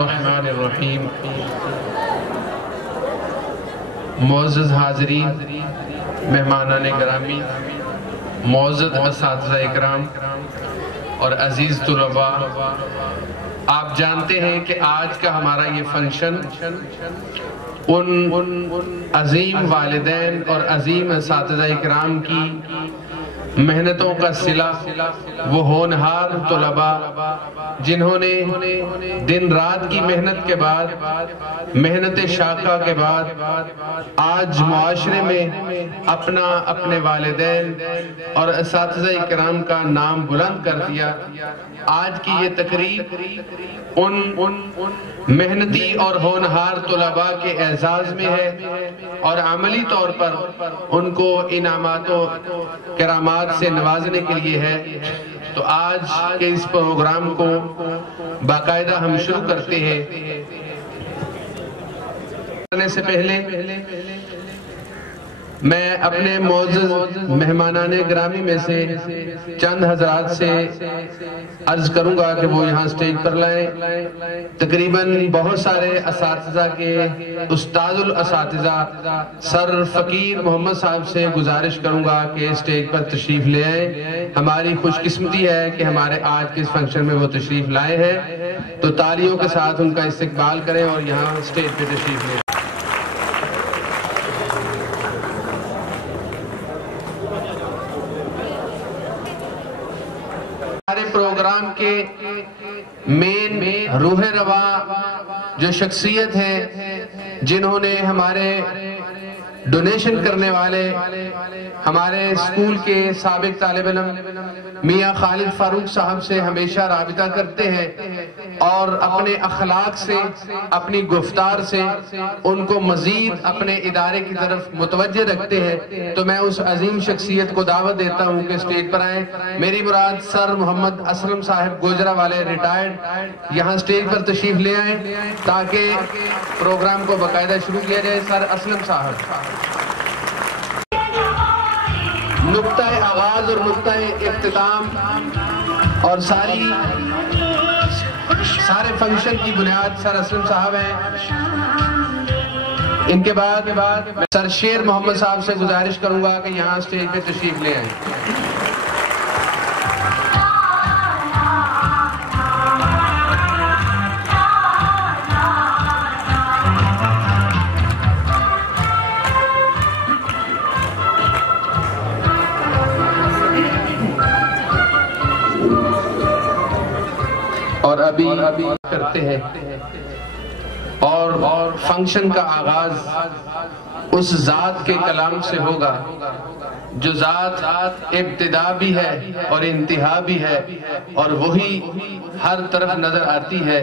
الرحمن الرحیم۔ معزز حاضرین، مہمانان گرامی، معزز اساتذہ اکرام اور عزیز طلباء، آپ جانتے ہیں کہ آج کا ہمارا یہ فنکشن ان عظیم والدین اور عظیم اساتذہ اکرام کی محنتوں کا صلہ، وہ ہونہار طلباء جنہوں نے دن رات کی محنت کے بعد، محنت شاقہ کے بعد آج معاشرے میں اپنے والدین اور اساتذہ اکرام کا نام بلند کر دیا۔ آج کی یہ تقریب ان محنتی اور ہونہار طلباء کے اعزاز میں ہے اور عملی طور پر ان کو انعامات و کرامات سے نوازنے کے لیے ہے۔ تو آج کے اس پروگرام کو باقاعدہ ہم شروع کرتے ہیں۔ کرنے سے پہلے میں اپنے معزز مہمانان گرامی میں سے چند حضرات سے عرض کروں گا کہ وہ یہاں سٹیج پر لائیں۔ تقریباً بہت سارے اساتذہ کے استاد الاساتذہ سر فقیر محمد صاحب سے گزارش کروں گا کہ سٹیج پر تشریف لے آئیں۔ ہماری خوش قسمتی ہے کہ ہمارے آج کے اس فنکشن میں وہ تشریف لائے ہیں، تو تالیوں کے ساتھ ان کا استقبال کریں اور یہاں سٹیج پہ تشریف لیں۔ ہمارے پروگرام کے مین روح رواں جو شخصیت ہے، جنہوں نے ہمارے ڈونیشن کرنے والے ہمارے اسکول کے سابق طالب علم میاں خالد فاروق صاحب سے ہمیشہ رابطہ کرتے ہیں اور اپنے اخلاق سے، اپنی گفتار سے ان کو مزید اپنے ادارے کی طرف متوجہ رکھتے ہیں، تو میں اس عظیم شخصیت کو دعوت دیتا ہوں کہ سٹیج پر آئیں۔ میری مراد سر محمد اسلم صاحب گوجرہ والے ریٹائرڈ یہاں سٹیج پر تشریف لے آئیں تاکہ پروگرام کو باقاعدہ شروع کیا جائے۔ سر اسلم صاحب نقطہ آغاز اور نقطہ اختتام اور سارے فنکشن کی بنیاد سر اسلم صاحب ہیں۔ ان کے بعد سر شیر محمد صاحب سے گزارش کروں گا کہ یہاں سٹیج پہ تشریف لے آئیں۔ اور ابھی کرتے ہیں اور فنکشن کا آغاز اس ذات کے کلام سے ہوگا جو ذات ابتدا بھی ہے اور انتہا بھی ہے اور وہی ہر طرف نظر آتی ہے۔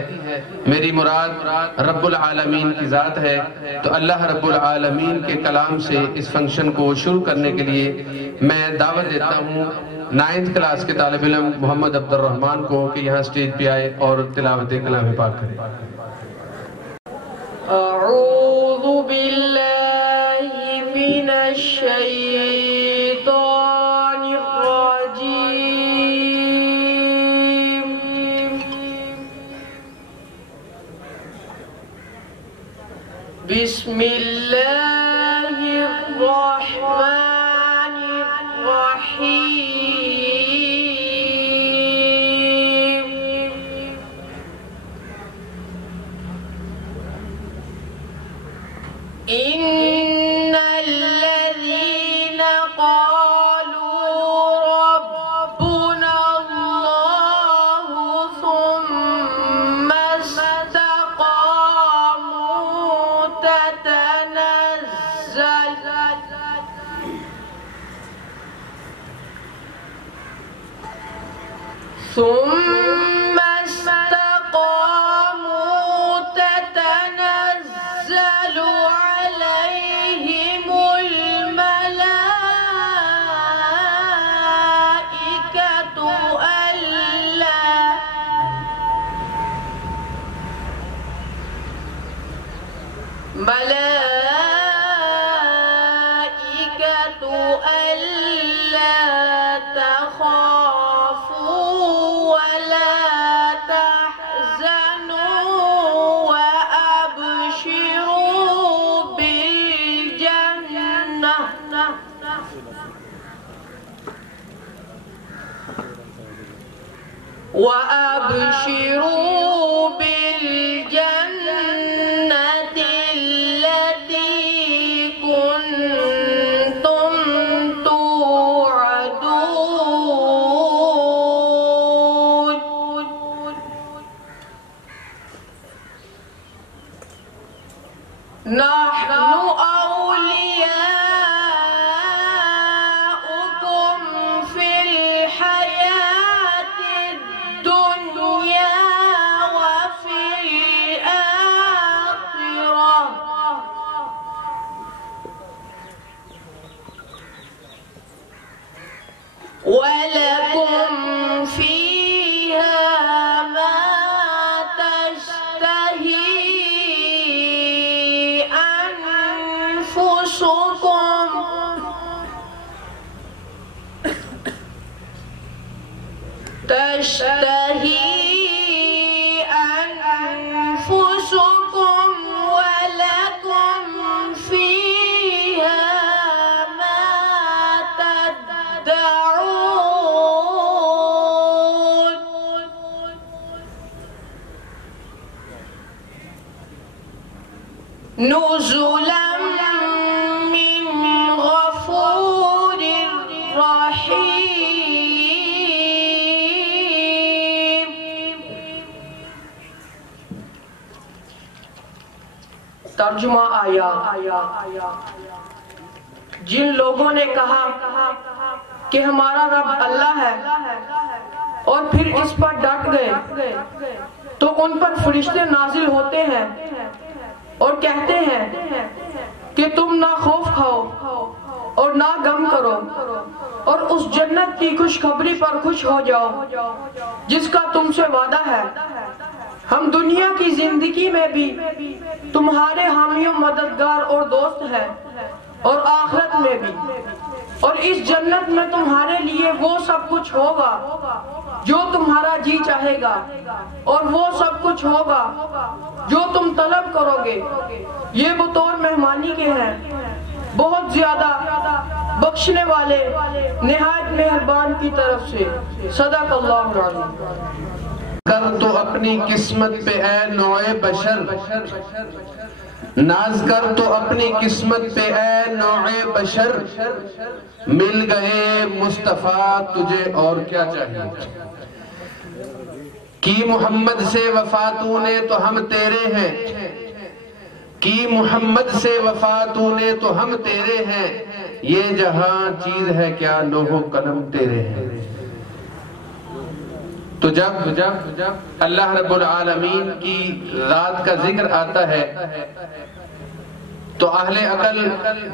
میری مراد رب العالمین کی ذات ہے، تو اللہ رب العالمین کے کلام سے اس فنکشن کو شروع کرنے کے لیے میں دعوت دیتا ہوں 9th کلاس کے طالب علم محمد عبد الرحمن کو کہ یہاں سٹیج پہ آئے اور تلاوت کلام پاک کریں۔ اعوذ باللہ من الشیطان الرجیم، بسم اللہ الرحمن الرحیم۔ إن الذين قالوا ربنا الله ثم استقاموا تتنزل عليهم الملائكة ألا تخافوا ولا تحزنوا وأبشروا بالجنة التي كنتم توعدون نحن أولياؤكم في الحياة الدنيا وفي الآخرة ولكم فيها ما تشتهي أنفسكم ولكم فيها ما تدعون نزلا من غفور رحيم ترجمہ آیا جن لوگوں نے کہا کہ ہمارا رب اللہ ہے اور پھر اس پر ڈٹ گئے تو ان پر فرشتے نازل ہوتے ہیں اور کہتے ہیں کہ تم نہ خوف کھاؤ اور نہ غم کرو اور اس جنت کی خوشخبری پر خوش ہو جاؤ جس کا تم سے وعدہ ہے ہم دنیا کی زندگی میں بھی تمہارے حامی و مددگار اور دوست ہیں اور آخرت میں بھی اور اس جنت میں تمہارے لیے وہ سب کچھ ہوگا جو تمہارا جی چاہے گا اور وہ سب کچھ ہوگا جو تم طلب کرو گے یہ بطور مہمانی کے ہیں بہت زیادہ بخشنے والے نہایت مہربان کی طرف سے صدق اللہ العظیم کر تو اپنی قسمت پہ اے نوع بشر ناز کر تو اپنی قسمت پہ اے نوع بشر مل گئے مصطفیٰ تجھے اور کیا چاہیے کی محمد سے وفا تو نے تو ہم تیرے ہیں کی محمد سے وفا تو نے تو ہم تیرے ہیں یہ جہاں چیز ہے کیا لوح و قلم تیرے ہیں تو جب اللہ رب العالمین کی ذات کا ذکر آتا ہے تو اہل عقل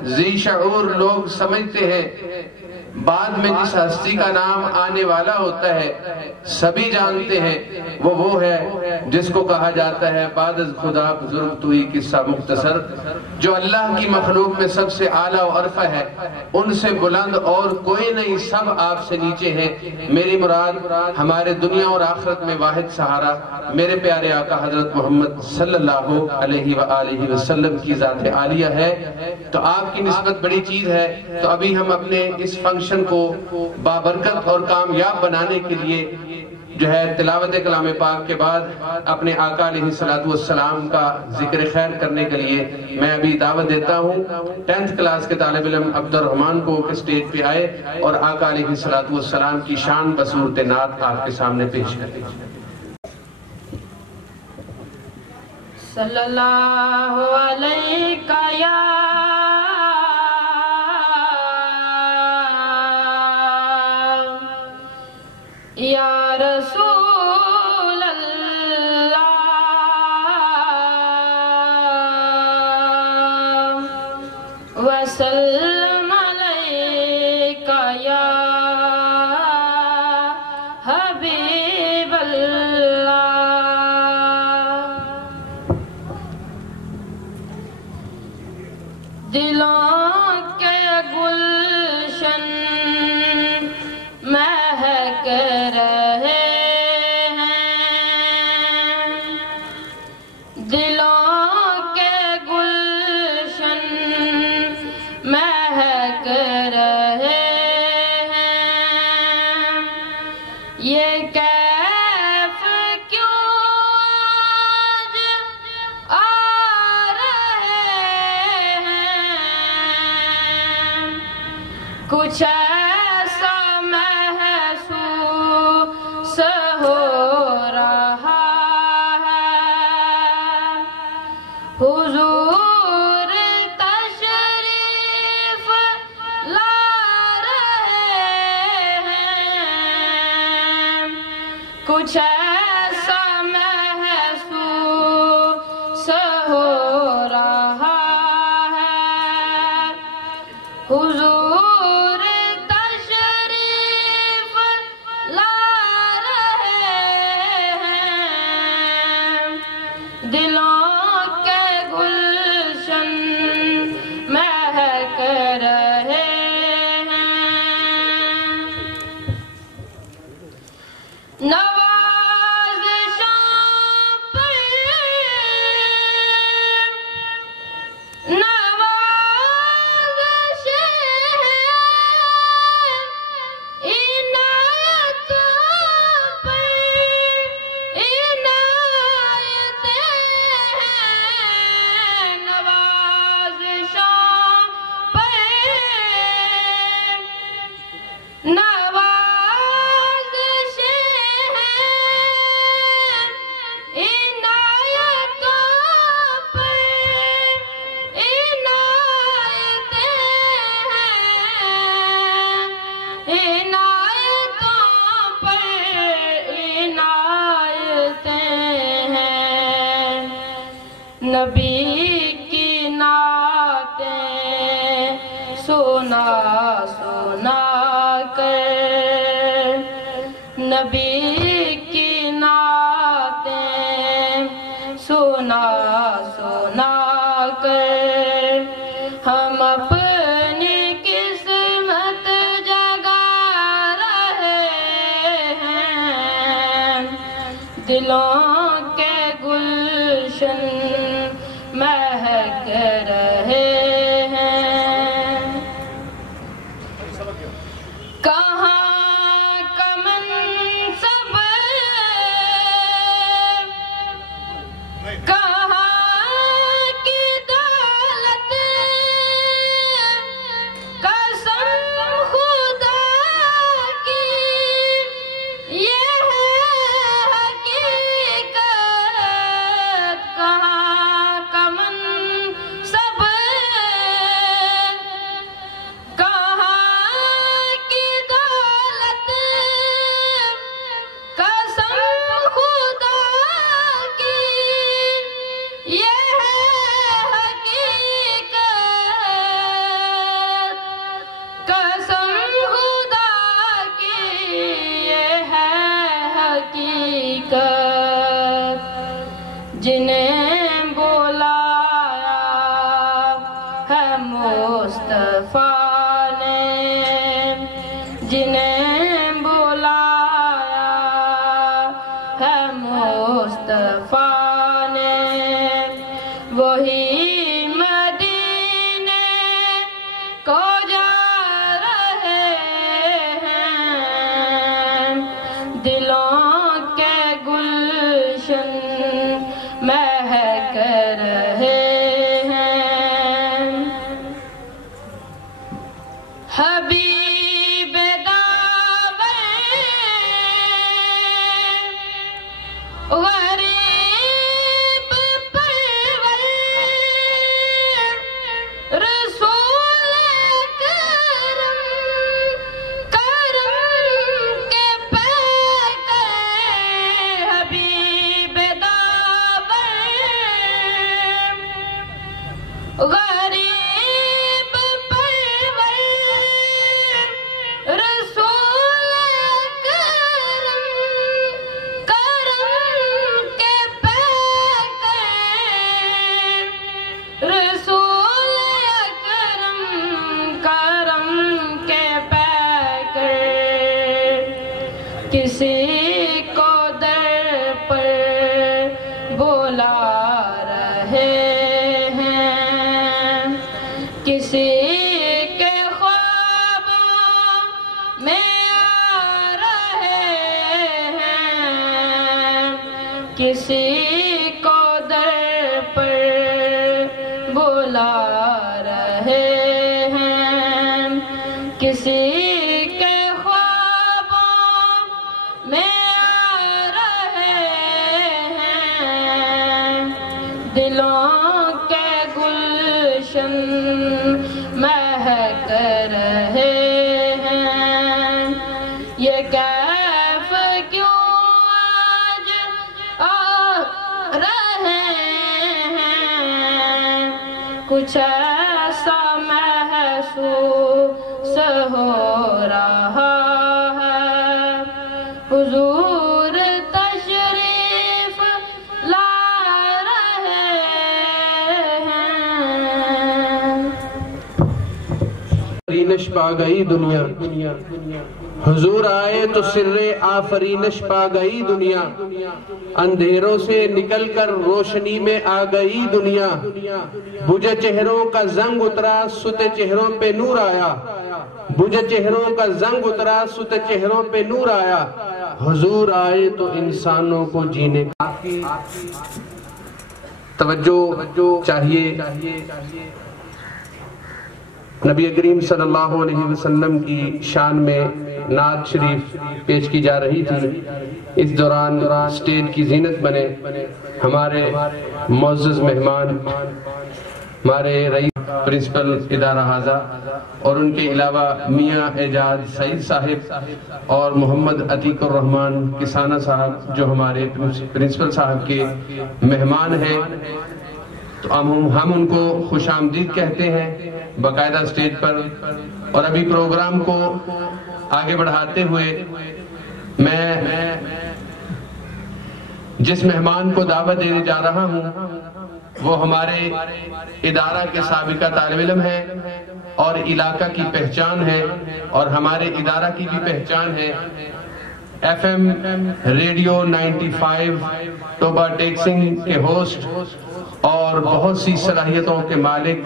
ذی شعور لوگ سمجھتے ہیں بعد میں جس ہستی کا نام آنے والا ہوتا ہے سبھی جانتے ہیں وہ ہے جس کو کہا جاتا ہے بعد از خدا بزرگ توئی قصہ مختصر جو اللہ کی مخلوق میں سب سے اعلیٰ و عرفہ ہے ان سے بلند اور کوئی نہیں سب آپ سے نیچے ہیں میری مراد ہمارے دنیا اور آخرت میں واحد سہارا میرے پیارے آقا حضرت محمد صلی اللہ علیہ وآلہ وسلم کی ذات عالیہ ہے تو آپ کی نسبت بڑی چیز ہے تو ابھی ہم اپنے اس فنکشن کو بابرکت اور کامیاب بنانے کے لیے جو ہے تلاوت کلام پاک کے بعد اپنے آقا علیہ السلام کا ذکر خیر کرنے کے لیے میں ابھی دعوت دیتا ہوں 10th کلاس کے طالب علم عبد الرحمن کو اسٹیج پہ آئے اور آقا علیہ السلام کی شان بصورت نعت آپ کے سامنے پیش کریں صلی اللہ علیہ یا رسول اللہ وسلم علیک یا حبیب اللہ دلوں کے گلشن مہک رہے ہیں دلوں کے گلشن مہک رہے ہیں یہ کیسے کچھ ایسا محسوس ہو رہا ہے حضور تشریف لا رہے ہیں کچھ ایسا محسوس ہو رہا ہے حضور تشریف لا رہے ہیں دلوں کے گلشن مہک رہے ہیں نبی کی نعتیں سنا سنا کر نبی کی نعتیں سنا سنا کر ہم اپنی قسمت جگا رہے ہیں دلوں کے گلشن مہک رہے ہیں کہاں کا منصب کہاں کی دولت قسم خدا کی یہ ہے حقیقت کہاں کا منصب کہاں کی دولت قسم خدا کی یہ ہے حقیقت قسم خدا کی یہ ہے حقیقت جنہیں بلایا ہے مصطفیٰ نے جنہیں بلایا ہے مصطفیٰ نے وہی مدینے کو جا رہے ہیں دلوں کے گلشن مہک رہے ہیں حبیب داور غریب پرور رسول کرم کرم کے پیکر حبیب داور غریب پرور رسول کرم کرم کے پیکر رسول کرم کرم کے پیکر کسی کو در پر بلا رہے ہیں کسی کے خوابوں میں آ رہے ہیں کسی کو در پر بلا رہے ہیں کسی دلوں کے گلشن مہک رہے ہیں، یہ کیف کیوں آج آ رہے ہیں، کچھ ایسا محسوس ہو رہا ہے، حضور تشریف لا رہے ہیں۔ آفرینش پا گئی دنیا، حضور آئے تو سر آفرینش پا گئی دنیا، اندھیروں سے نکل کر روشنی میں آ گئی دنیا، بجھے چہروں کا زنگ اترا ستے چہروں پہ نور آیا، بجھے چہروں کا زنگ اترا ستے چہروں پہ نور آیا، حضور آئے تو انسانوں کو جینے کا توجہ چاہیے۔ نبی کریم صلی اللہ علیہ وسلم کی شان میں نعت شریف پیش کی جا رہی تھی، اس دوران سٹیج کی زینت بنے ہمارے معزز مہمان، ہمارے رئیس پرنسپل ادارہ حاضہ اور ان کے علاوہ میاں اعجاز سعید صاحب اور محمد عتیق الرحمن کسانہ صاحب جو ہمارے پرنسپل صاحب کے مہمان ہیں، تو ہم ان کو خوش آمدید کہتے ہیں باقاعدہ سٹیج پر۔ اور ابھی پروگرام کو آگے بڑھاتے ہوئے میں جس مہمان کو دعوت دینے جا رہا ہوں وہ ہمارے ادارہ کے سابقہ طالب علم ہے اور علاقہ کی پہچان ہے اور ہمارے ادارہ کی بھی پہچان ہے۔ ایف ایم ریڈیو 95 ٹوبا ٹیکسنگ کے ہوسٹ اور بہت سی صلاحیتوں کے مالک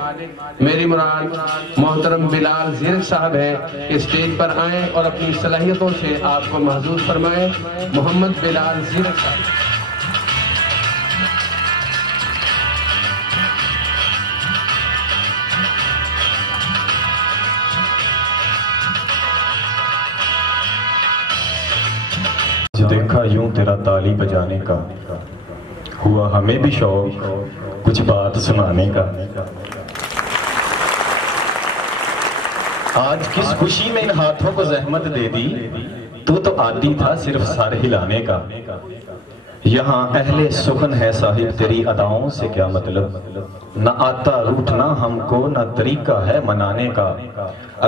میری مراد محترم بلال زیرک صاحب ہیں، اسٹیج پر آئیں اور اپنی صلاحیتوں سے آپ کو محظوظ فرمائیں۔ محمد بلال زیرک صاحب۔ دیکھا یوں تیرا تالی بجانے کا، ہوا ہمیں بھی شوق کچھ بات سنانے کا، آج کس خوشی میں ان ہاتھوں کو زحمت دے دی، تو عادی تھا صرف سر ہلانے کا، یہاں اہل سخن ہے صاحب تیری اداؤں سے کیا مطلب، نہ آتا روٹنا ہم کو نہ طریقہ ہے منانے کا،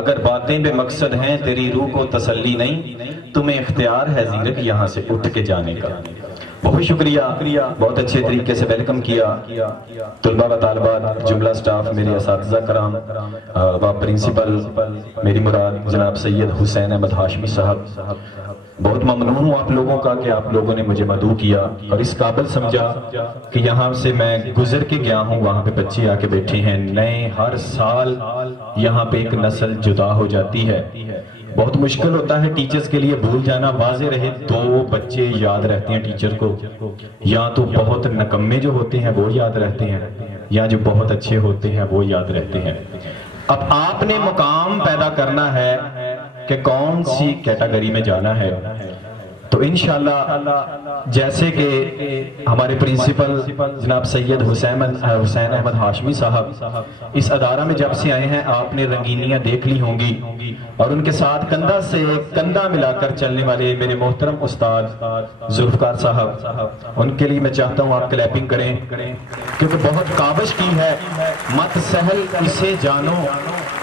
اگر باتیں بے مقصد ہیں تیری روح کو تسلی نہیں، تمہیں اختیار ہے زیرک یہاں سے اٹھ کے جانے کا۔ بہت شکریہ، بہت اچھے طریقے سے ویلکم کیا طلبہ و طالبات، جملہ سٹاف، میرے اساتذہ کرام و پرنسپل میری مراد جناب سید حسین احمد ہاشمی صاحب، بہت ممنون ہوں آپ لوگوں کا کہ آپ لوگوں نے مجھے مدعو کیا اور اس قابل سمجھا کہ یہاں سے میں گزر کے گیا ہوں، وہاں پہ بچے آ کے بیٹھے ہیں نئے، ہر سال یہاں پہ ایک نسل جدا ہو جاتی ہے، بہت مشکل ہوتا ہے ٹیچرز کے لیے بھول جانا، واضح رہے 2 بچے یاد رہتے ہیں ٹیچر کو، یا تو بہت نکمے جو ہوتے ہیں وہ یاد رہتے ہیں یا جو بہت اچھے ہوتے ہیں وہ یاد رہتے ہیں۔ اب آپ نے مقام پیدا کرنا ہے کہ کون سی کیٹیگری میں جانا ہے، تو انشاءاللہ جیسے کہ ہمارے پرنسپل جناب سید حسین احمد ہاشمی صاحب اس ادارہ میں جب سے آئے ہیں آپ نے رنگینیاں دیکھ لی ہوں گی، اور ان کے ساتھ کندھا سے کندھا ملا کر چلنے والے میرے محترم استاد ذوالفقار صاحب، ان کے لیے میں چاہتا ہوں آپ کلیپنگ کریں، کیونکہ بہت کاوش کی ہے، مت سہل اسے جانو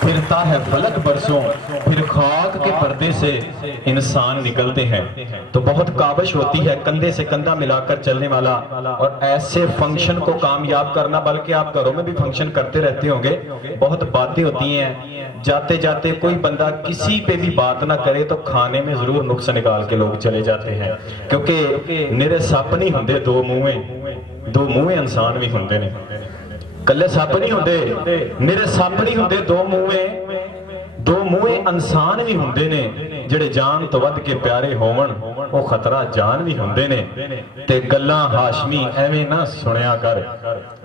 پھرتا ہے فلک برسوں، پھر خاک کے پردے سے انسان نکلتے ہیں، تو بہت کاوش ہوتی ہے کندھے سے کندھا ملا کر چلنے والا، اور ایسے فنکشن کو کامیاب کرنا، بلکہ آپ گھروں میں بھی فنکشن کرتے رہتے ہوں گے، بہت باتیں ہوتی ہیں، جاتے جاتے کوئی بندہ کسی پہ بھی بات نہ کرے تو کھانے میں ضرور نقص نکال کے لوگ چلے جاتے ہیں، کیونکہ میرے سپ نہیں ہوندے 2 منہ انسان بھی ہوندے نے، کلے سپ نہیں ہوندے، میرے سپ نہیں ہوندے 2 منہ انسان بھی ہوندے نے، جڑے جان تو ود کے پیارے ہوون وہ خطرہ جان بھی ہوندے نے تے گلاں ہاشمی ایویں نہ سنیا کر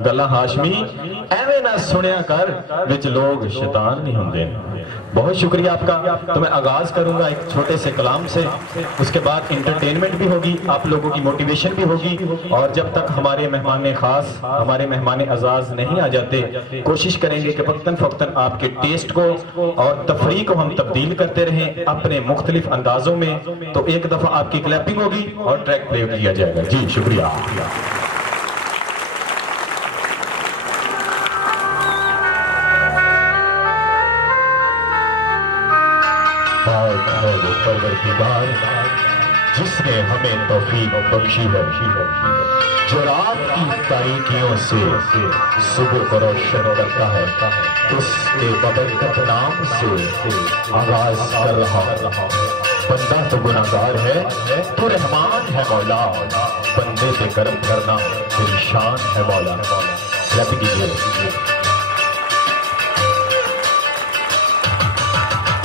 گلاں ہاشمی ایویں نہ سنیا کر وچ لوگ شیطان نہیں ہوندے بہت شکریہ آپ کا تو میں آغاز کروں گا ایک چھوٹے سے کلام سے اس کے بعد انٹرٹینمنٹ بھی ہوگی آپ لوگوں کی موٹیویشن بھی ہوگی اور جب تک ہمارے مہمان خاص ہمارے مہمان اعزاز نہیں آ جاتے کوشش کریں گے کہ وقتاً فوقتاً آپ کے ٹیسٹ کو اور تفریح کو ہم تبدیل کرتے رہیں اپنے مختلف اندازوں میں تو ایک دفعہ آپ کی کلیپنگ ہوگی اور ٹریک پلے کیا جائے گا جی شکریہ پروردگار جس نے ہمیں توفیق بخشی ہے جو رات کی تاریکیوں سے صبح کو روشن کرتا ہے اس کے بابرکت نام سے آغاز کر رہا بندہ تو گناہگار ہے تو رحمان ہے مولا بندے پہ کرم کرنا تیری شان ہے مولا رب کیجئے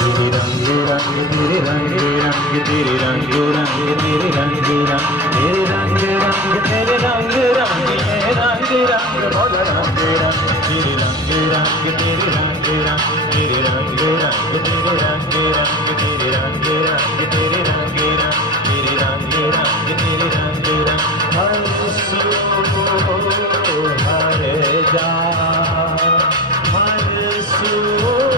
تیرے رنگ رنگ تیرے رنگ رنگ تیرے رنگ رنگ تیرے رنگ رنگ تیرے رنگ رنگ تیرے رنگ رنگ تیرے رنگ رنگ مولا رنگ رنگ تیرے رنگ رنگ تیرے رنگ رنگ تیرے رنگ رنگ تیرے رنگ رنگ تیرے رنگ رنگ تیرے رنگ رنگ تیرے رنگ رنگ تیرے رنگ رنگ ہر سو ہر جا ہر سو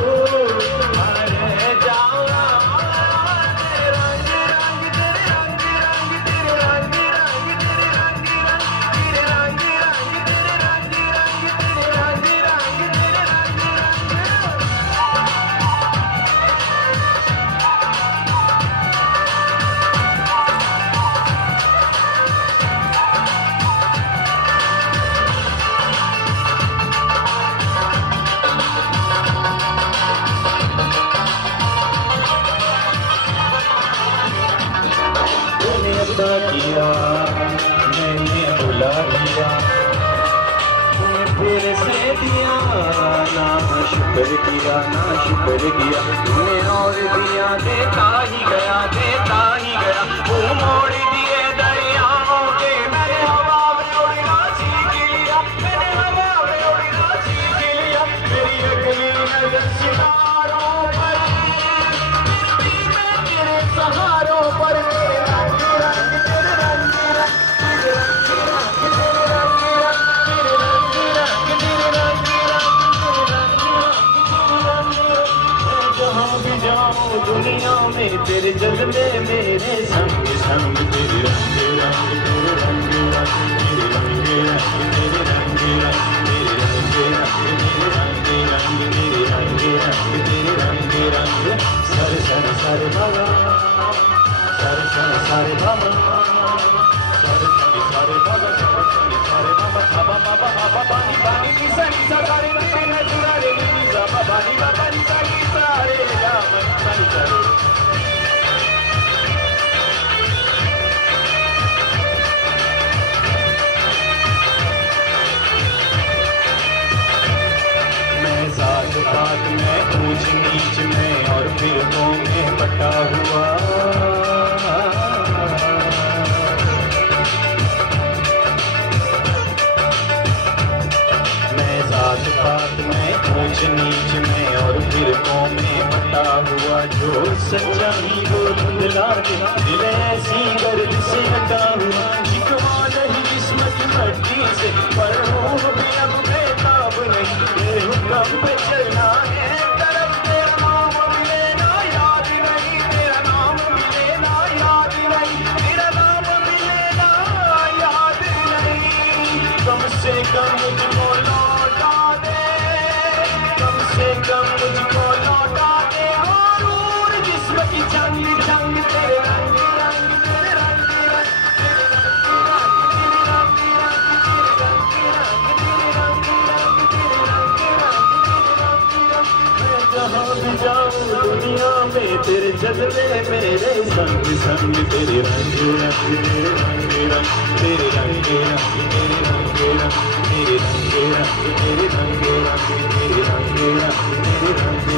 کیا میں نے بھلا دیا پھر سے دیا نہ شکر کیا نہ شکر کیا تم نے اور دیا دیتا ہی گیا وہ موڑ دیے دریاؤں کے میں نے ہوا میں اڑنا سیکھ لیا میں نے ہوا میں اڑنا سیکھ لیا میری اگلی نظر ستاروں پر میرے سہاروں پر دنیا میں تیرے جلوے میرے سنگ سنگ تیرے رنگ رنگ تیرے رنگ رنگ تیرے رنگ رنگ تیرے رنگ رنگ تیرے رنگ رنگ تیرے رنگ رنگ تیرے رنگ رنگ سر سر سر بابا سر سر سر بابا سر سر سر بابا سر سر سر بابا بابا بابا بابا پانی پانی کی سری سارے رنگ سارے بابا پانی بابا نی ساری سارے رام ساری سارے ذات پات میں اونچ نیچ میں اور فرقوں میں بٹا ہوا میں ذات پات میں اونچ نیچ میں اور فرقوں میں بٹا ہوا جو سچائی وہ دھندلا دے دل ایسی گرد سے ہٹا ہوا شکوا نہیں جسم کی مٹی سے پر روح بھی اب بےتاب نہیں حکم پہ چلنا ہے طرف تیرا نام ملے نا یاد نہیں تیرا نام ملے نا یاد نہیں تیرا نام ملے نا یاد نہیں کم سے کم مجھ کو لوٹا دے کم سے کم مجھ کو لوٹا دے اور جسم کی جنگ جنگ تیرے رنگ رنگ تیرے رنگ دنیا میں تیرے جلوے میرے سنگ سنگ تیرے رنگ رنگ تیرے رنگ تیرے رنگ تیرے رنگ تیرے رنگ تیرے رنگ تیرے رنگ تیرے رنگ تیرے رنگ تیرے رنگ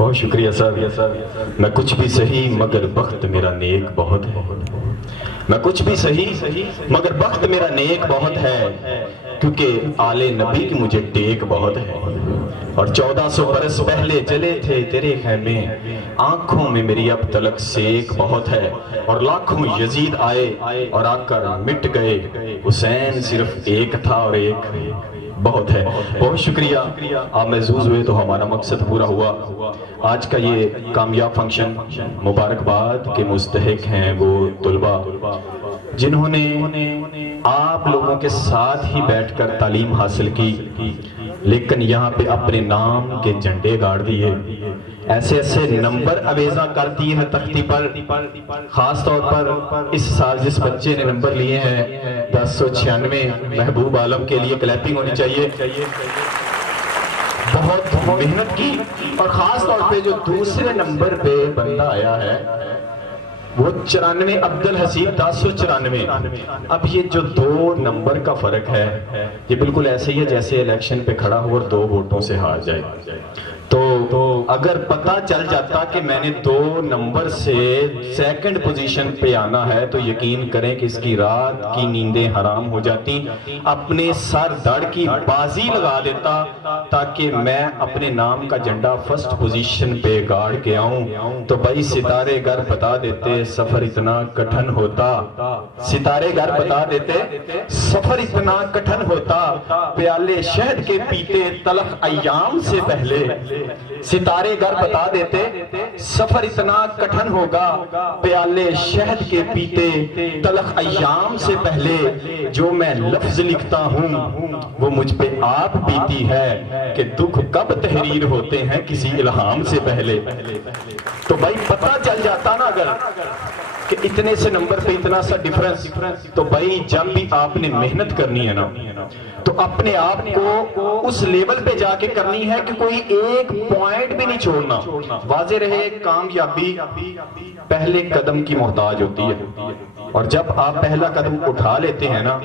بہت شکریہ سر. میں کچھ بھی صحیح مگر بخت میرا نیک بہت ہے. میں کچھ بھی صحیح مگر بخت میرا نیک بہت ہے، کیونکہ آل نبی کی مجھے ٹیک بہت ہے. اور 1400 برس پہلے جلے تھے تیرے خیمے، آنکھوں میں میری اب تلک سیک بہت ہے. اور لاکھوں یزید آئے اور آ کر مٹ گئے، حسین صرف ایک تھا اور ایک بہت ہے. بہت شکریہ. آپ محظوظ ہوئے تو ہمارا مقصد پورا ہوا. آج کا یہ کامیاب فنکشن مبارکباد کے مستحق ہیں وہ طلباء جنہوں نے آپ لوگوں کے ساتھ ہی بیٹھ کر تعلیم حاصل کی، لیکن یہاں پہ اپنے نام کے جھنڈے گاڑ دیے، ایسے ایسے نمبر اویزہ کر دیے ہیں تختی پر. خاص طور پر اس سال جس بچے نے نمبر لیے ہیں 1096، محبوب عالم کے لیے کلیپنگ ہونی چاہیے. بہت محنت کی. اور خاص طور پہ جو دوسرے نمبر پہ بندہ آیا ہے وہ 94 عبدالحسین 1094. اب یہ جو 2 نمبر کا فرق ہے یہ بالکل ایسے ہی ہے جیسے الیکشن پہ کھڑا ہو اور 2 ووٹوں سے ہار جائے. تو اگر پتہ چل جاتا کہ میں نے 2 نمبر سے سیکنڈ پوزیشن پہ آنا ہے تو یقین کریں کہ اس کی رات کی نیندیں حرام ہو جاتی. اپنے سر دڑ کی بازی لگا دیتا تاکہ میں اپنے نام کا جھنڈا فرسٹ پوزیشن پہ گاڑ کے آؤں. تو بھائی ستارے گر بتا دیتے سفر اتنا کٹھن ہوتا، ستارے گر بتا دیتے سفر اتنا کٹھن ہوتا، پیالے شہد کے پیتے تلخ ایام سے پہلے. ستارے گر بتا دیتے سفر اتنا کٹھن ہوگا، پیالے شہد کے پیتے تلخ ایام سے پہلے. جو میں لفظ لکھتا ہوں وہ مجھ پہ آپ بیتی ہے کہ دکھ کب تحریر ہوتے ہیں کسی الہام سے پہلے. تو بھائی پتہ چل جاتا نا اگر کہ اتنے سے نمبر پہ اتنا سا ڈیفرنس، تو بھائی جب بھی آپ نے محنت کرنی ہے نا تو اپنے آپ کو اس لیول پہ جا کے کرنی ہے کہ کوئی ایک پوائنٹ بھی نہیں چھوڑنا. واضح رہے کامیابی پہلے قدم کی محتاج ہوتی ہے، اور جب آپ پہلا قدم اٹھا لیتے ہیں نا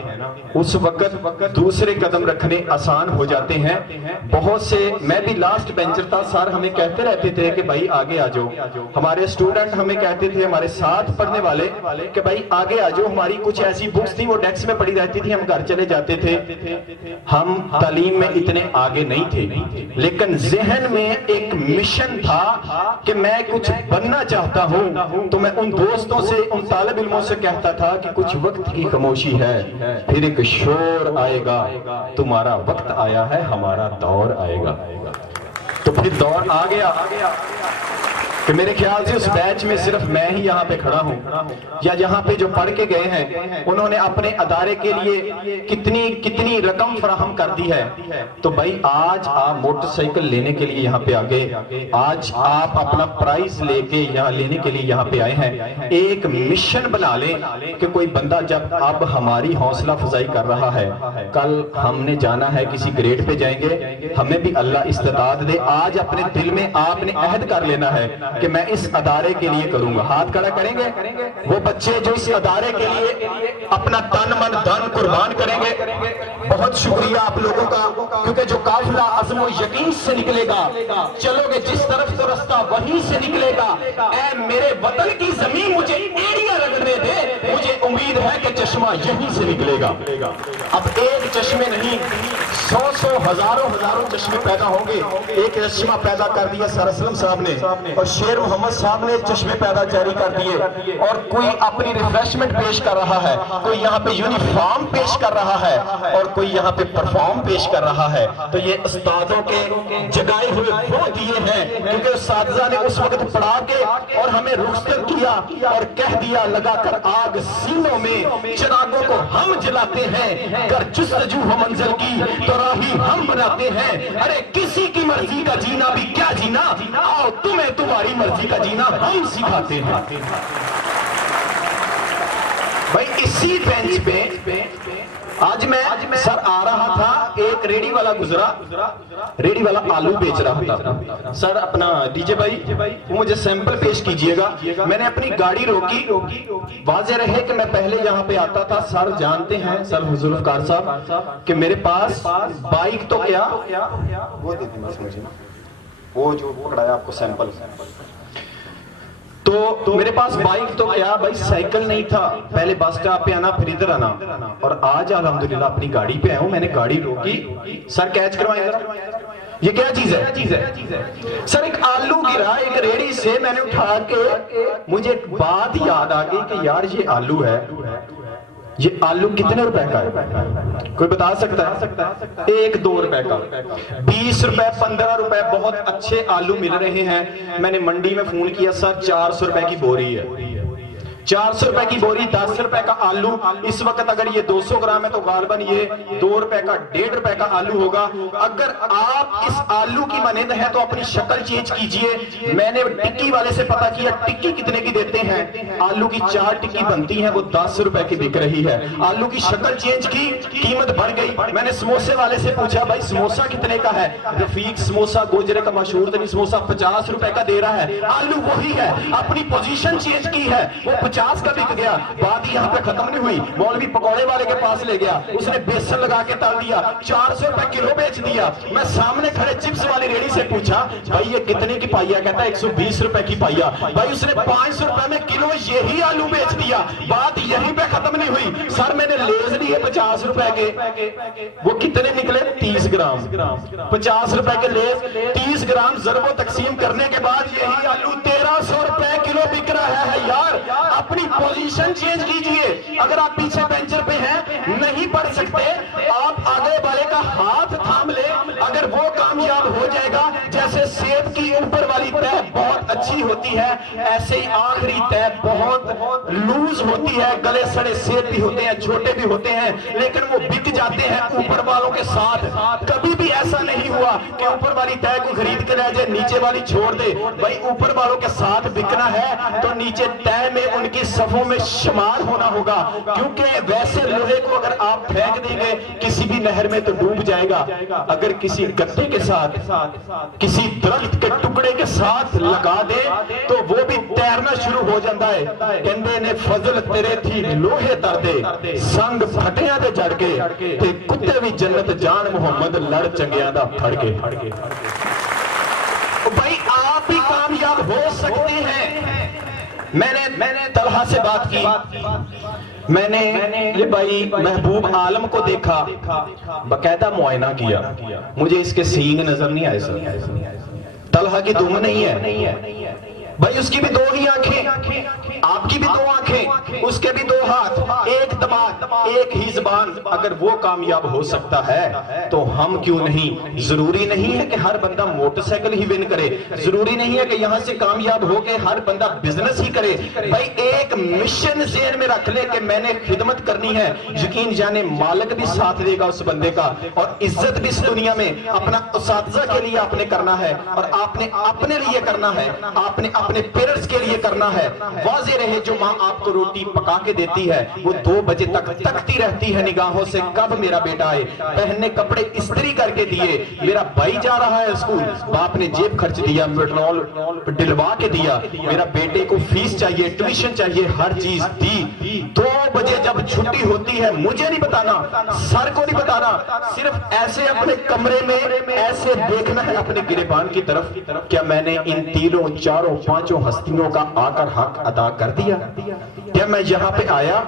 اس وقت دوسرے قدم رکھنے آسان ہو جاتے ہیں. بہت سے میں بھی لاسٹ بینچر تھا، سر ہمیں کہتے رہتے تھے کہ بھائی آگے آ جاؤ. ہمارے اسٹوڈنٹ ہمیں کہتے تھے، ہمارے ساتھ پڑھنے والے کہ بھائی آگے آ جاؤ. ہماری کچھ ایسی بکس تھی وہ ڈیسک میں پڑی رہتی تھی، ہم گھر چلے جاتے تھے. ہم تعلیم میں اتنے آگے نہیں تھے لیکن ذہن میں ایک مشن تھا کہ میں کچھ بننا چاہتا ہوں. تو میں ان دوستوں سے ان طالب علموں سے کہتا تھا کہ کچھ وقت کی خاموشی ہے، پھر ایک شور آئے گا، تمہارا وقت آیا ہے ہمارا دور آئے گا. تو پھر دور آ گیا کہ میرے خیال سے اس بیچ میں صرف میں ہی یہاں پہ کھڑا ہوں، یا یہاں پہ جو پڑھ کے گئے ہیں انہوں نے اپنے ادارے کے لیے کتنی رقم فراہم کر دی ہے. تو بھائی آج آپ موٹر سائیکل لینے کے لیے یہاں پہ آگے، آج آپ اپنا پرائز لے کے یہاں لینے کے لیے یہاں پہ آئے ہیں. ایک مشن بنا لیں کہ کوئی بندہ جب اب ہماری حوصلہ افزائی کر رہا ہے، کل ہم نے جانا ہے کسی گریڈ پہ جائیں گے، ہمیں بھی اللہ استطاعت دے. آج اپنے دل میں آپ نے عہد کر لینا ہے کہ میں اس ادارے کے لیے کروں گا. ہاتھ کھڑا کریں گے وہ بچے جو اس ادارے کے لیے اپنا تن من دھن قربان کریں گے. بہت شکریہ آپ لوگوں کا، کیونکہ جو قافلہ عزم و یقین سے نکلے گا، چلو گے جس طرف تو رستہ وہیں سے نکلے گا. اے میرے وطن کی زمین مجھے ایڑیاں رگڑنے دے، مجھے امید ہے کہ چشمہ یہیں سے نکلے گا. اب ایک چشمے نہیں، 100 ہزاروں چشمے پیدا ہوں گے. ایک چشمہ پیدا کر دیا سر اسلم صاحب نے، اور شیر محمد صاحب نے چشمے پیدا جاری کر دیے. اور کوئی اپنی ریفریشمنٹ پیش کر رہا ہے، کوئی یہاں پہ یونیفارم پیش کر رہا ہے، اور کوئی یہاں پہ پرفارم پیش کر رہا ہے. تو یہ استادوں کے جگائے ہوئے وہ دیے ہیں، کیونکہ اساتذہ نے اس وقت پڑھا کے اور ہمیں رخصت کیا اور کہہ دیا لگا کر آگ سینوں میں چراغوں کو ہم جلاتے ہیں، گر جستجو ہو منزل کی تو راہی ہم بناتے ہیں. ارے کسی کی مرضی کا جینا بھی کیا جینا، آؤ تمہیں تمہاری مرضی کا جینا ہم سکھاتے ہیں. بھائی اسی بینچ پہ آج میں سر آ رہا تھا، ایک ریڈی والا گزرا، ریڈی والا آلو بیچ رہا تھا. سر اپنا ڈی جے بھائی مجھے سیمپل پیش کیجئے گا. میں نے اپنی گاڑی روکی. واضح رہے کہ میں پہلے یہاں پہ آتا تھا. سر جانتے ہیں سر ذوالفقار صاحب کہ میرے پاس بائک تو کیا وہ جو پکڑایا آپ کو سیمپل. تو میرے پاس بائک تو کیا بھائی سائیکل نہیں تھا, پہلے بس اسٹاپ پہ آنا پھر ادھر آنا, اور آج الحمدللہ اپنی گاڑی پہ آیا ہوں. میں نے گاڑی روکی, سر کیچ کروائیں ذرا, یہ کیا چیز ہے؟ سر ایک آلو گرا ایک ریڑھی سے, میں نے اٹھا کے, مجھے ایک بات یاد آ گئی کہ یار یہ آلو ہے, یہ آلو کتنے روپے کا ہے؟ کوئی بتا سکتا ہے؟ 1-2 روپے کا. 20 روپے 15 روپے بہت اچھے آلو مل رہے ہیں. میں نے منڈی میں فون کیا, سر 400 روپے کی بوری ہے, 400 روپے کی بوری, 10 روپے کا آلو. اس وقت اگر یہ 200 گرام ہے تو غالباً یہ 2 روپے کا 1.5 روپے کا آلو ہوگا. اگر آپ اس آلو کی مانند ہے تو اپنی شکل چینج کیجئے. میں نے ٹکی والے سے پتا کیا ٹکی کتنے کی دیتے ہیں, آلو کی 4 ٹکی بنتی ہیں, وہ 10 روپے کی بک رہی ہے. آلو کی شکل چینج کی, قیمت بڑھ گئی. میں نے سموسے والے سے پوچھا بھائی سموسا کتنے کا ہے؟ رفیق سموسا گوجرے کا مشہور ترین سموسا 50 روپے کا دے رہا ہے. آلو وہی ہے, اپنی پوزیشن چینج کی ہے, وہ 50 کا بک گیا. بات یہاں پہ ختم نہیں ہوئی, مولوی پکوڑے والے کے پاس لے گیا, اس نے بیسن لگا کے تل دیا, 400 روپے کلو بیچ دیا. میں سامنے کھڑے چپس والی ریڑھی سے پوچھا بھائی یہ کتنے کی پائیا؟ کہتا ہے 120 روپے کی پائیا. بھائی اس نے 500 روپے میں کلو یہی آلو بیچ دیا. بات یہیں پہ ختم نہیں ہوئی. سر میں نے لیز لیے 50 روپے کے, وہ کتنے نکلے؟ 30 گرام. 50 روپے کے لیز 30 گرام ضرب و تقسیم کرنے کے بعد یہی آلو 1300 روپے کلو بک رہا ہے. یار اپنی پوزیشن چینج کیجئے. اگر آپ پیچھے بینچر پہ ہیں نہیں پڑھ سکتے, آپ آگے والے کا ہاتھ تھام لے, اگر وہ کامیاب ہو جائے گا. جیسے سیب کی اوپر والی تہ بہت اچھی ہوتی ہے, ایسے ہی آخری تہ بہت لوز ہوتی ہے. گلے سڑے سیب بھی ہوتے ہیں, چھوٹے بھی ہوتے ہیں, لیکن وہ بک جاتے ہیں اوپر والوں کے ساتھ. کبھی بھی ایسا نہیں ہوا کہ اوپر والی تہ کو خرید کے لے جائے, نیچے والی چھوڑ دے. بھائی اوپر والوں کے ساتھ بکنا ہے تو نیچے تہ میں ان کی صفوں میں شمار ہونا ہوگا, کیونکہ ویسے لوہے کو اگر آپ پھینک دیں گے کسی بھی نہر میں تو ڈوب جائے گا. اگر کسی گتے کے ساتھ, کسی درخت کے ٹکڑے کے ساتھ لگا دے تو وہ بھی تیرنا شروع ہو جاتا ہے. کہندے نے فضل تیرے تھی لوہے تر دے, سنگ پھٹیاں دے جڑ کے, تے کتے بھی جنت جان محمد لڑ چنگیاں دا پھڑ کے. بھائی آپ بھی کامیاب ہو سکتے ہیں. میں نے طلحہ سے بات کی, میں نے یہ بھائی محبوب عالم کو دیکھا, باقاعدہ معائنہ کیا. مجھے اس کے سینگ نظر نہیں آئے سر. طلحہ کی دم نہیں ہے بھائی, اس کی بھی 2 ہی آنکھیں, آپ کی بھی 2 آنکھیں, اس کے بھی 2 ہاتھ, ایک دماغ, ایک ہی زبان. اگر وہ کامیاب ہو سکتا ہے تو ہم کیوں نہیں؟ ضروری نہیں ہے کہ ہر بندہ موٹر سائیکل ہی ون کرے, ضروری نہیں ہے کہ یہاں سے کامیاب ہو کے ہر بندہ بزنس ہی کرے. بھائی ایک مشن ذہن میں رکھ لے کہ میں نے خدمت کرنی ہے, یقین جانے مالک بھی ساتھ دے گا اس بندے کا, اور عزت بھی اس دنیا میں اپنا اساتذہ کے لیے آپ نے کرنا ہے, اور آپ نے اپنے لیے کرنا ہے, آپ نے اپنے پیرنٹس کے لیے کرنا ہے. واضح رہے جو ماں آپ کو روٹی پکا کے دیتی ہے وہ 2 بجے تک تکتی رہتی ہے نگاہوں سے کب میرا بیٹا آئے. بہن نے کپڑے استری کر کے دیے, میرا بھائی جا رہا ہے اسکول, باپ نے جیب خرچ دیا, پیٹرول ڈلوا کے دیا, میرا بیٹے کو فیس چاہیے, ٹیوشن چاہیے, ہر چیز دی. 2 بجے جب چھٹی ہوتی ہے, مجھے نہیں بتانا, سر کو نہیں بتانا, صرف ایسے اپنے کمرے میں ایسے دیکھنا ہے اپنے گریبان کی طرف, کیا میں نے ان 3 4 5 ہستیوں کا آ کر حق ادا کر دیا؟ کیا میں یہاں پہ آیا,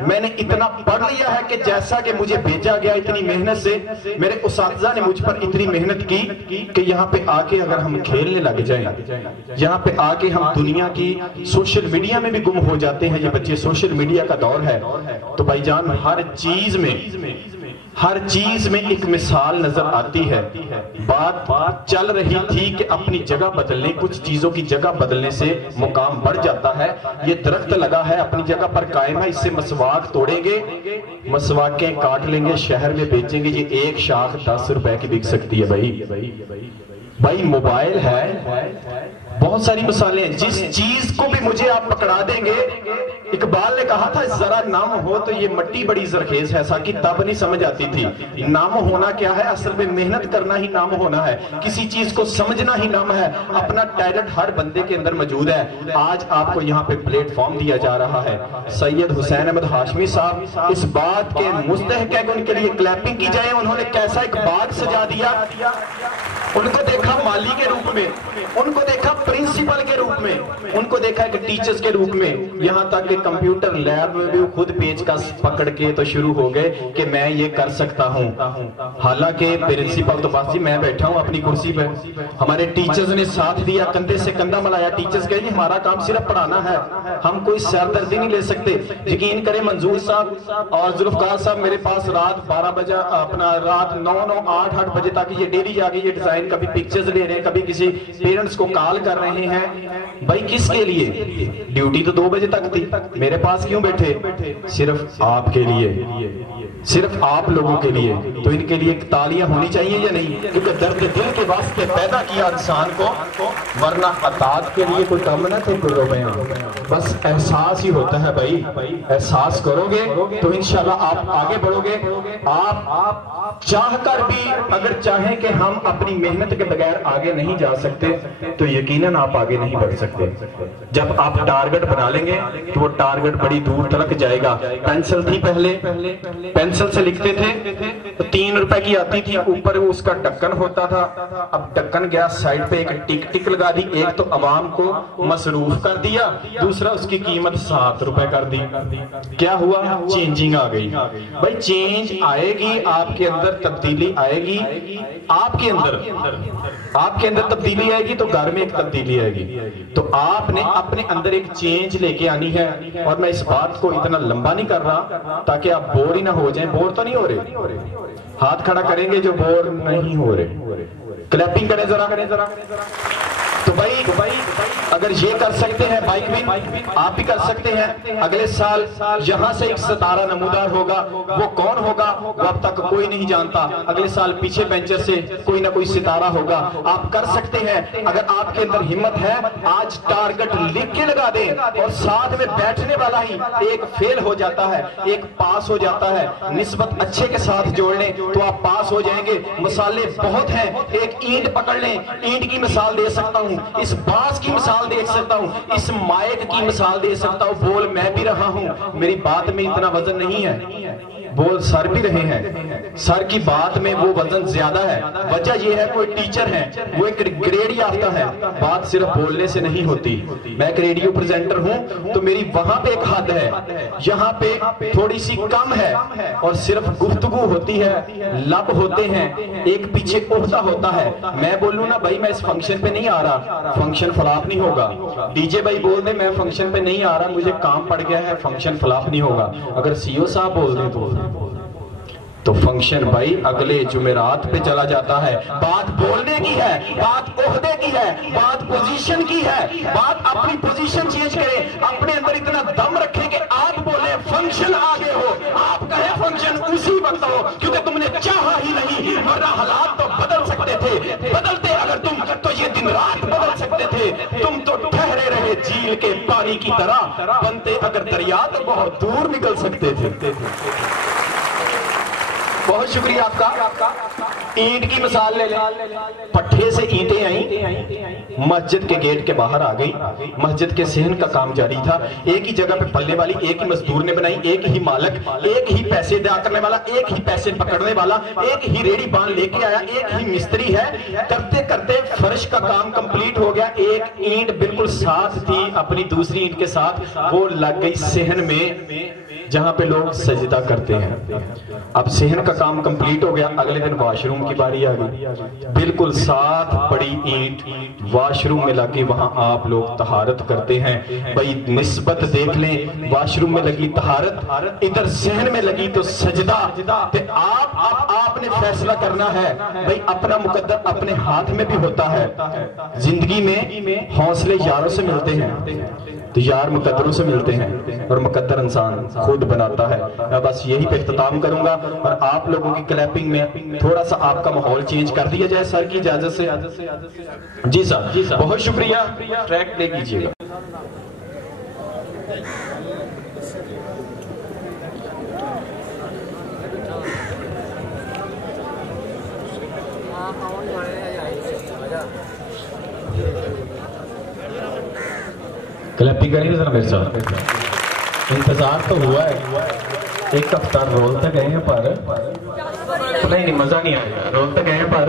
میں نے اتنا پڑھ لیا ہے کہ جیسا کہ مجھے بھیجا گیا اتنی محنت سے, میرے اساتذہ نے مجھ پر اتنی محنت کی کہ یہاں پہ آ کے اگر ہم کھیلنے لگ جائیں, یہاں پہ آ کے ہم دنیا کی سوشل میڈیا میں بھی گم ہو جاتے ہیں. یہ بچے سوشل میڈیا کا دور ہے, تو بھائی جان ہر چیز میں ایک مثال نظر آتی ہے. بات چل رہی تھی کہ اپنی جگہ بدلنے, کچھ چیزوں کی جگہ بدلنے سے مقام بڑھ جاتا ہے. یہ درخت لگا ہے اپنی جگہ پر قائم ہے, اس سے مسواک توڑیں گے, مسواکیں کاٹ لیں گے, شہر میں بیچیں گے, یہ ایک شاخ 10 روپے کی بک سکتی ہے. بھائی موبائل ہے, بہت ساری مثالیں ہیں. جس چیز کو بھی مجھے آپ پکڑا دیں گے, اقبال نے کہا تھا ذرا نام ہو تو یہ مٹی بڑی زرخیز ہے. ساکی تب نہیں سمجھ آتی تھی نام ہونا کیا ہے, اصل میں محنت کرنا ہی نام ہونا ہے, کسی چیز کو سمجھنا ہی نام ہے. اپنا ٹیلنٹ ہر بندے کے اندر موجود ہے. آج آپ کو یہاں پہ پلیٹ فارم دیا جا رہا ہے. سید حسین احمد ہاشمی صاحب اس بات کے مستحق ہے کہ ان کے لیے کلیپنگ کی جائے. انہوں نے کیسا ایک باغ سجا دیا. ان کو دیکھا مالی کے روپ میں، ان کو دیکھا پرنسپل کے روپ میں، ان کو دیکھا کہ ٹیچرز کے روپ میں، یہاں تک کہ کمپیوٹر لیب میں بھی خود پیج کا پکڑ کے تو شروع ہو گئے کہ میں یہ کر سکتا ہوں۔ حالانکہ پرنسپل تو باسی میں بیٹھا ہوں اپنی کرسی پہ، ہمارے ٹیچرز نے ساتھ دیا، کندھے سے کندھا ملایا، ٹیچرز کہے ہمارا کام صرف پڑھانا ہے، ہم کوئی سردردی نہیں لے سکتے۔ یقین کریں منظور صاحب اور ذوالفقار صاحب میرے پاس رات 12 بجے اپنا رات 9 8 بجے تک یہ ڈیلی جا کے یہ ڈیزائن کبھی پکچرز لے رہے ہیں، کبھی کسی پیرنٹس کو کال کر رہے ہیں۔ بھائی کس کے لیے؟ ڈیوٹی تو 2 بجے تک تھی، میرے پاس کیوں بیٹھے؟ صرف آپ کے لیے، صرف آپ لوگوں کے لیے۔ تو ان کے لیے تالیاں ہونی چاہیے یا نہیں؟ کیونکہ درد دل کے واسطے پیدا کیا انسان کو، ورنہ عطاعت کے لیے کوئی کام نہ تھے کرو بیاں۔ بس احساس ہی ہوتا ہے بھائی، احساس کرو گے تو انشاءاللہ آپ آگے بڑھو گے۔ آپ چاہ کر بھی اگر چاہیں کہ ہم اپنی محنت کے بغیر آگے نہیں جا سکتے تو یقیناً آپ آگے نہیں بڑھ سکتے۔ جب آپ ٹارگٹ بنا لیں گے تو وہ ٹارگٹ بڑی دور تلک جائے گا۔ پینسل تھی پہلے، پینسل سے لکھتے تھے، 3 روپے کی آتی تھی، اوپر اس کا ڈکن ہوتا تھا۔ اب ڈکن گیا سائڈ پہ ایک ٹک ٹک لگا دی، ایک تو عوام کو مصروف کر دیا، دوسرا اس کی قیمت 7 روپے کر دی۔ کیا ہوا؟ چینجنگ آ گئی۔ بھائی چینج آئے گی، آپ کے اندر تبدیلی آئے گی، آپ کے اندر تبدیلی آئے گی تو گھر میں ایک تبدیلی آئے گی۔ تو آپ نے اپنے اندر ایک چینج لے کے آنی ہے۔ اور میں اس بات کو اتنا لمبا نہیں کر رہا تاکہ آپ بور ہی نہ ہو جائیں۔ بور تو نہیں ہو رہے؟ ہاتھ کھڑا کریں گے جو بور نہیں ہو رہے، کلیپنگ کریں ذرا۔ تو بھائی اگر یہ کر سکتے ہیں بائک بھی آپ بھی کر سکتے ہیں۔ اگلے سال یہاں سے ایک ستارہ نمودار ہوگا، وہ کون ہوگا وہ اب تک کوئی نہیں جانتا۔ اگلے سال پیچھے بینچر سے کوئی نہ کوئی ستارہ ہوگا۔ آپ کر سکتے ہیں اگر آپ کے اندر ہمت ہے۔ آج ٹارگٹ لکھ کے لگا دیں اور ساتھ میں بیٹھنے والا ہی ایک فیل ہو جاتا ہے، ایک پاس ہو جاتا ہے۔ نسبت اچھے کے ساتھ جوڑ لیں تو آپ پاس ہو جائیں گے۔ مثالیں بہت ہیں، ایک اینٹ پکڑ لیں، اینٹ کی مثال دے سکتا ہوں، اس باز کی مثال دے سکتا ہوں، اس مائک کی مثال دے سکتا ہوں۔ بول میں بھی رہا ہوں، میری بات میں اتنا وزن نہیں ہے، بول سر بھی رہے ہیں، سر کی بات میں وہ وزن زیادہ ہے۔ وجہ یہ ہے کوئی ٹیچر ہے، وہ ایک گریڈ یافتہ ہے، بات صرف بولنے سے نہیں ہوتی۔ میں ایک ریڈیو پریزنٹر ہوں تو میری وہاں پہ ایک حد ہے، یہاں پہ تھوڑی سی کم ہے، اور صرف گفتگو ہوتی ہے، لب ہوتے ہیں، ایک پیچھے عہدہ ہوتا ہے۔ میں بولوں نا بھائی میں اس فنکشن پہ نہیں آ رہا، فنکشن فلاپ نہیں ہوگا۔ ڈی جے بھائی بول دیں میں فنکشن پہ نہیں آ رہا، مجھے کام پڑ گیا ہے، فنکشن فلاپ نہیں ہوگا۔ اگر سی او صاحب بول دیں تو فنکشن بھائی اگلے جمعرات پہ چلا جاتا ہے۔ بات بولنے کی ہے، بات عہدے کی ہے، بات پوزیشن کی ہے۔ بات اپنی پوزیشن چینج کریں، اپنے اندر اتنا دم رکھیں کہ آپ بولیں فنکشن آگے ہو، آپ کہیں فنکشن اسی وقت ہو، کیونکہ تم نے چاہا ہی نہیں، ورنہ حالات تو بدل سکتے تھے۔ بدلتے اگر تم تو یہ دن رات بدل سکتے تھے۔ تم تو ٹھہرے رہے جھیل کے پانی کی طرح، بنتے اگر دریا تو بہت دور نکل سکتے تھے۔ بہت شکریہ آپ کا۔ اینٹ کی مثال لے لیں، پٹھے سے اینٹیں آئیں، مسجد کے گیٹ کے باہر آ گئی، مسجد کے صحن کا کام جاری تھا، ایک ہی جگہ پہ پلنے والی ایک ہی مزدور نے بنائی، ایک ہی مالک، ایک ہی پیسے ادا کرنے والا، ایک ہی پیسے پکڑنے والا، ایک ہی ریڑی باندھ لے کے آیا، ایک ہی مستری ہے۔ کرتے کرتے فرش کا کام کمپلیٹ ہو گیا، ایک اینٹ بالکل ساتھ تھی اپنی دوسری اینٹ کے ساتھ، وہ لگ گئی صحن میں جہاں پہ لوگ سجدہ کرتے ہیں۔ اب صحن کا کام کمپلیٹ ہو گیا، اگلے دن واش روم کی باری آ گئی، بالکل ساتھ پڑی اینٹ واش روم میں لگی، وہاں آپ لوگ طہارت کرتے ہیں۔ بھائی نسبت دیکھ لیں، واش روم میں لگی طہارت، ادھر صحن میں لگی تو سجدہ۔ آپ نے فیصلہ کرنا ہے، بھئی اپنا مقدر اپنے ہاتھ میں بھی ہوتا ہے۔ زندگی میں حوصلے یاروں سے ملتے ہیں تو یار مقدروں سے ملتے ہیں، اور مقدر انسان خود بناتا ہے۔ میں بس یہی پہ اختتام کروں گا، اور آپ لوگوں کی کلیپنگ میں تھوڑا سا آپ کا ماحول چینج کر دیا جائے سر کی اجازت سے۔ جی صاحب بہت شکریہ، ٹریک پلے کیجئے گا۔ کلیپنگ کریں گے ذرا میرے ساتھ، انتظار تو ہوا ہے، ایک ہفتہ رولتے گئے ہیں پر نہیں مزہ نہیں آیا، رولتے گئے ہیں پر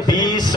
20